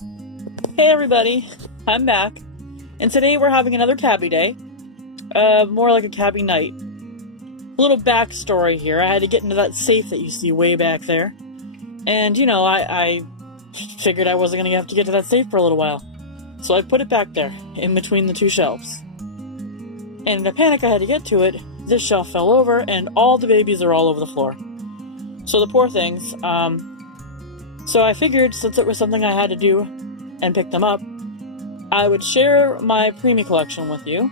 Hey everybody, I'm back, and today we're having another cabbie day, more like a cabbie night. A little backstory here, I had to get into that safe that you see way back there, and you know, I figured I wasn't going to have to get to that safe for a little while, so I put it back there, in between the two shelves. And in a panic I had to get to it, this shelf fell over, and all the babies are all over the floor. So the poor things, so I figured since it was something I had to do, and pick them up, I would share my Preemie collection with you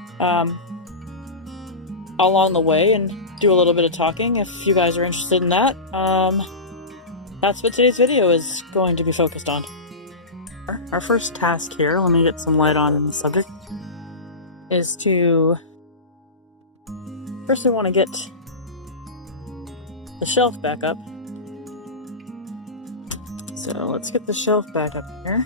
along the way and do a little bit of talking if you guys are interested in that. That's what today's video is going to be focused on. Our first task here, let me get some light on the subject, is to... First we want to get the shelf back up. So let's get the shelf back up here.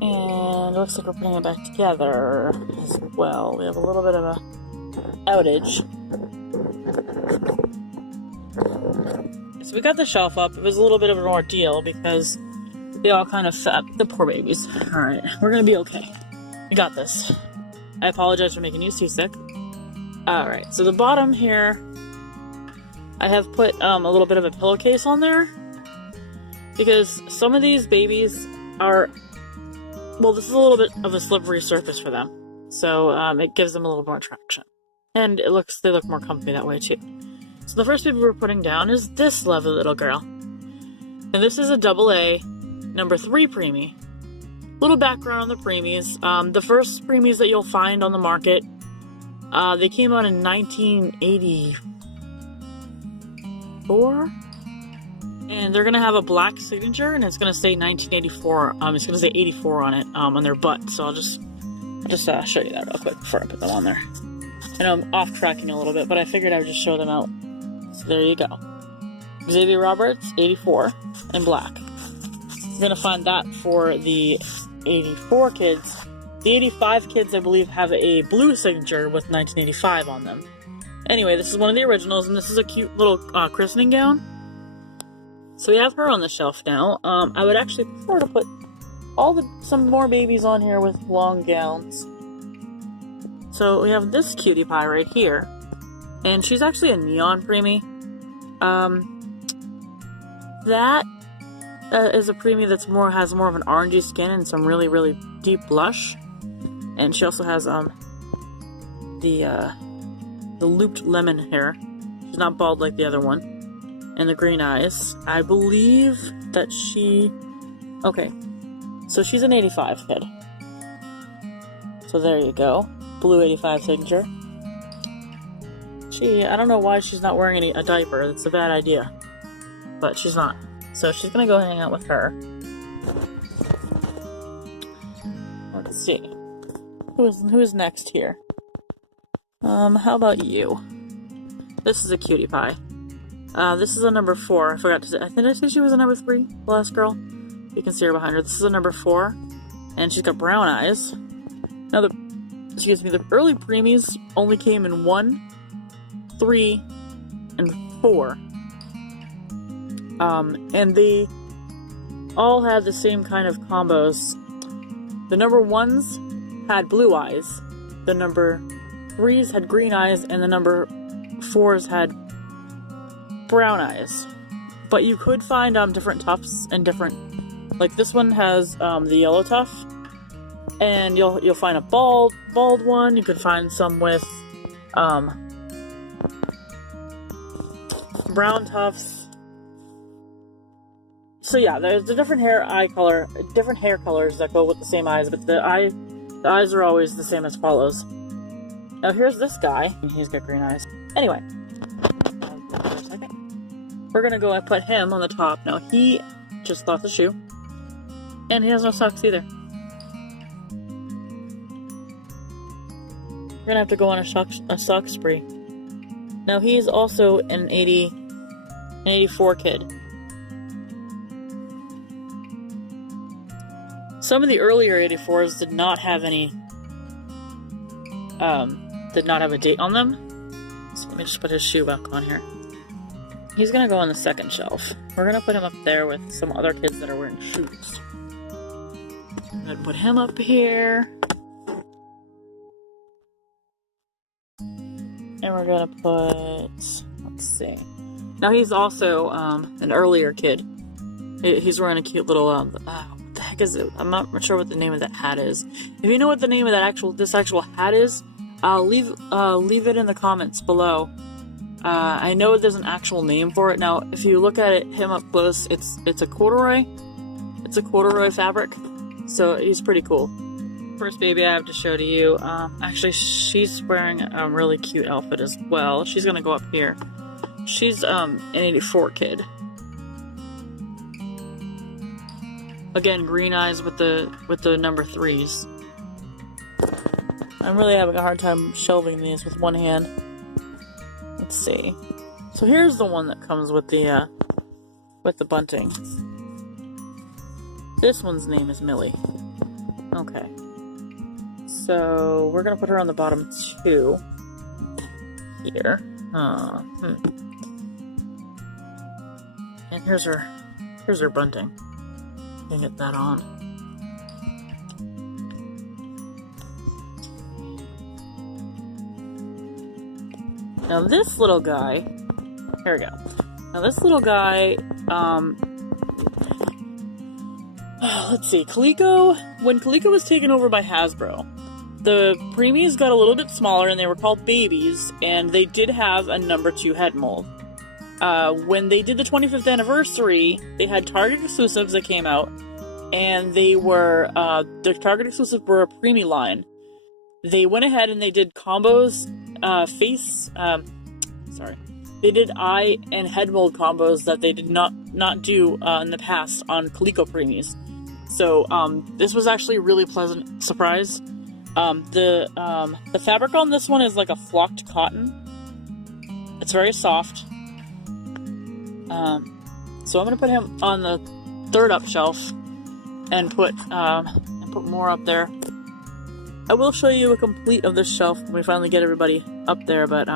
And it looks like we're putting it back together as well. We have a little bit of a outage. So we got the shelf up. It was a little bit of an ordeal because they all kind of fell. The poor babies. Alright, we're gonna be okay. We got this. I apologize for making you seasick. Alright, so the bottom here, I have put a little bit of a pillowcase on there because some of these babies are... Well, this is a little bit of a slippery surface for them, so it gives them a little more traction. And they look more comfy that way too. So the first baby we're putting down is this lovely little girl. And this is a AA number 3 preemie. Little background on the preemies. The first preemies that you'll find on the market, they came out in 1984? And they're gonna have a black signature, and it's gonna say 1984. It's gonna say 84 on it, on their butt. So I'll just show you that real quick before I put them on there. I know I'm off tracking a little bit, but I figured I would just show them out. So there you go. Xavier Roberts, 84, in black. You're gonna find that for the 84 kids. The 85 kids, I believe, have a blue signature with 1985 on them. Anyway, this is one of the originals, and this is a cute little christening gown. So we have her on the shelf now. I would actually prefer to put some more babies on here with long gowns. So we have this cutie pie right here, and she's actually a neon preemie. That is a preemie that's has more of an orangey skin and some really, really deep blush. And she also has the looped lemon hair. She's not bald like the other one. And the green eyes. I believe that she... Okay. So she's an 85 kid. So there you go. Blue 85 signature. I don't know why she's not wearing a diaper. That's a bad idea. But she's not. So she's gonna go hang out with her. Let's see. Who's next here? How about you? This is a cutie pie. This is a number 4. I forgot to say. I think she was a number 3, the last girl. You can see her behind her. This is a number 4, and she's got brown eyes. Now the early preemies only came in 1, 3, and 4. And they all had the same kind of combos. The number 1s had blue eyes, the number 3s had green eyes, and the number 4s had brown eyes. But you could find different tufts and different, like this one has the yellow tuft, and you'll find a bald one. You could find some with brown tufts. So yeah, there's the different hair colors that go with the same eyes, but the eyes are always the same as follows. Now here's this guy. He's got green eyes. Anyway. We're gonna go and put him on the top. Now, he just lost the shoe. And he has no socks either. We're gonna have to go on a sock spree. Now, he's also an 84 kid. Some of the earlier 84s did not have any, did not have a date on them. So me just put his shoe back on here. He's gonna go on the second shelf. We're gonna put him up there with some other kids that are wearing shoes. I'm gonna put him up here. And we're gonna put, let's see. Now he's also an earlier kid. He's wearing a cute little, what the heck is it? I'm not sure what the name of that hat is. If you know what the name of that this actual hat is, leave it in the comments below. I know there's an actual name for it. Now, if you look at him up close, it's a corduroy. It's a corduroy fabric, so he's pretty cool. First baby I have to show to you. Actually, she's wearing a really cute outfit as well. She's gonna go up here. She's an 84 kid. Again, green eyes with the number 3s. I'm really having a hard time shelving these with one hand. Let's see. So here's the one that comes with the bunting. This one's name is Millie. Okay. So we're gonna put her on the bottom 2 here. And here's her bunting. Can get that on. Now this little guy, here we go. Now this little guy, let's see, when Coleco was taken over by Hasbro, the Preemies got a little bit smaller and they were called babies, and they did have a number 2 head mold. When they did the 25th anniversary, they had Target exclusives that came out, and they were, the Target exclusives were a Preemie line. They went ahead and they did combos, they did eye and head mold combos that they did not do in the past on Coleco Preemies. So, this was actually a really pleasant surprise. The fabric on this one is like a flocked cotton. It's very soft. So I'm gonna put him on the 3rd up shelf and put more up there. I will show you a complete of this shelf when we finally get everybody up there, but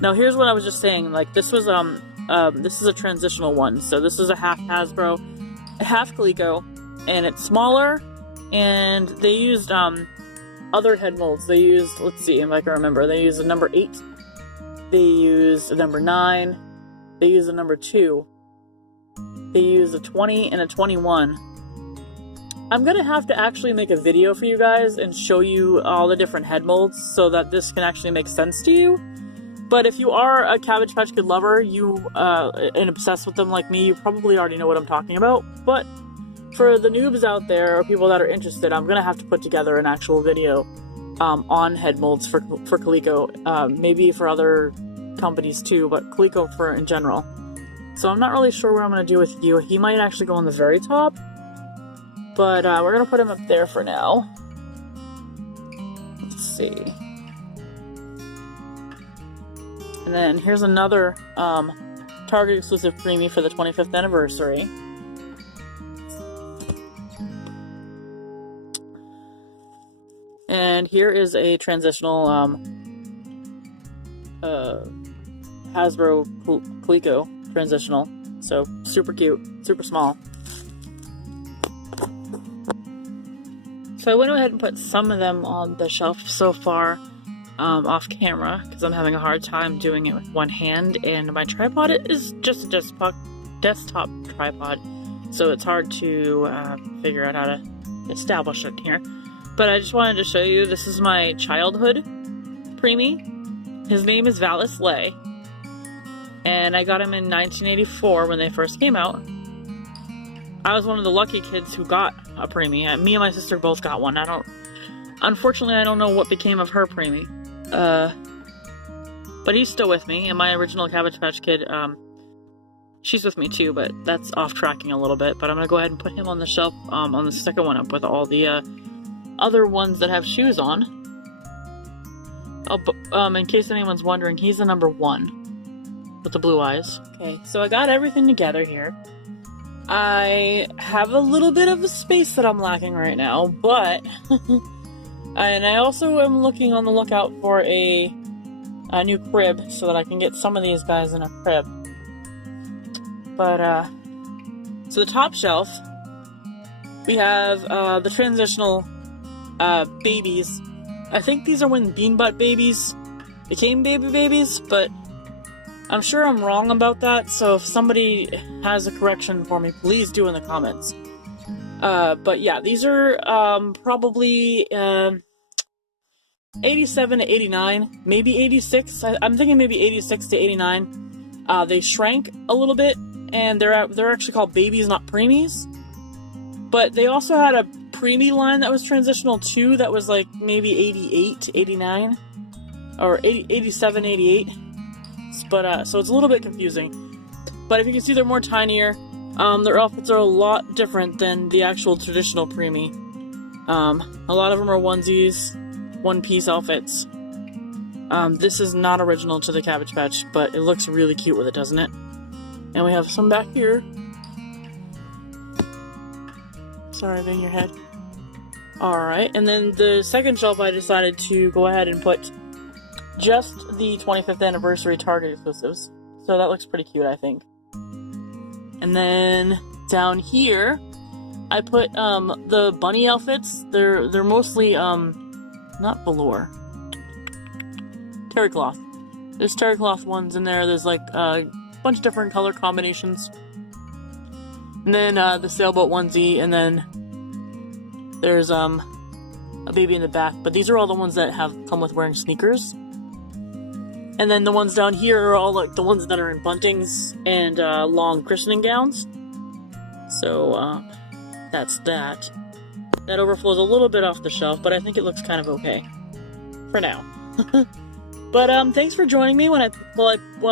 now here's what I was just saying. Like, this was this is a transitional one. So this is a half Hasbro, a half Coleco, and it's smaller, and they used other head molds. They used, let's see if I can remember, they used a number 8, they used a number 9, they used a number 2, they used a 20 and a 21. I'm gonna have to actually make a video for you guys and show you all the different head molds so that this can actually make sense to you. But if you are a Cabbage Patch Kid lover, and obsessed with them like me, you probably already know what I'm talking about. But for the noobs out there, or people that are interested, I'm gonna have to put together an actual video on head molds for Coleco, maybe for other companies too, but Coleco in general. So I'm not really sure what I'm gonna do with you. He might actually go on the very top, but we're gonna put him up there for now. Let's see. And then here's another Target exclusive Preemie for the 25th anniversary. And here is a transitional Hasbro Coleco transitional. So super cute, super small. So I went ahead and put some of them on the shelf so far off camera because I'm having a hard time doing it with one hand, and my tripod is just a desktop tripod, so it's hard to figure out how to establish it here. But I just wanted to show you, this is my childhood Preemie. His name is Valis Lay, and I got him in 1984 when they first came out. I was one of the lucky kids who got a Preemie. Me and my sister both got one. Unfortunately, I don't know what became of her Preemie. But he's still with me, and my original Cabbage Patch Kid, she's with me too, but that's off-tracking a little bit. But I'm gonna go ahead and put him on the shelf, on the second one up with all the, other ones that have shoes on. In case anyone's wondering, he's the number 1 with the blue eyes. Okay, so I got everything together here. I have a little bit of a space that I'm lacking right now, but and I also am looking on the lookout for a a new crib so that I can get some of these guys in a crib. But, so the top shelf, we have, the transitional, babies. I think these are when Bean Butt babies became baby babies, but I'm sure I'm wrong about that, so if somebody has a correction for me, please do in the comments. But yeah, these are, probably, 87 to 89, maybe 86. I'm thinking maybe 86 to 89. They shrank a little bit, and they're actually called babies, not preemies. But they also had a preemie line that was transitional too, that was like maybe 88, 89, or 87, 88. But so it's a little bit confusing. But if you can see, they're more tinier. Their outfits are a lot different than the actual traditional preemie. A lot of them are onesies, one-piece outfits. This is not original to the Cabbage Patch, but it looks really cute with it, doesn't it? And we have some back here. Sorry, bang your head. Alright, and then the second shelf I decided to go ahead and put just the 25th anniversary Target exclusives. So that looks pretty cute, I think. And then down here, I put the bunny outfits. They're mostly not velour. Terry cloth. There's terry cloth ones in there. There's like a bunch of different color combinations. And then the sailboat onesie, and then there's a baby in the back. But these are all the ones that have come with wearing sneakers. And then the ones down here are all like the ones that are in buntings and long christening gowns. So that's that. That overflows a little bit off the shelf, but I think it looks kind of okay for now. But thanks for joining me while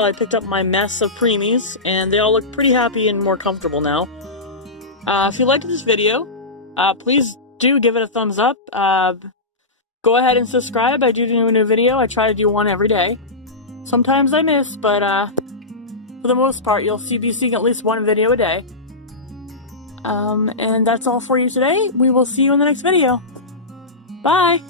I picked up my mess of preemies, and they all look pretty happy and more comfortable now. If you liked this video, please do give it a thumbs up. Go ahead and subscribe. I do a new video. I try to do one every day. Sometimes I miss, but for the most part, you'll be seeing at least one video a day. And that's all for you today. We will see you in the next video. Bye!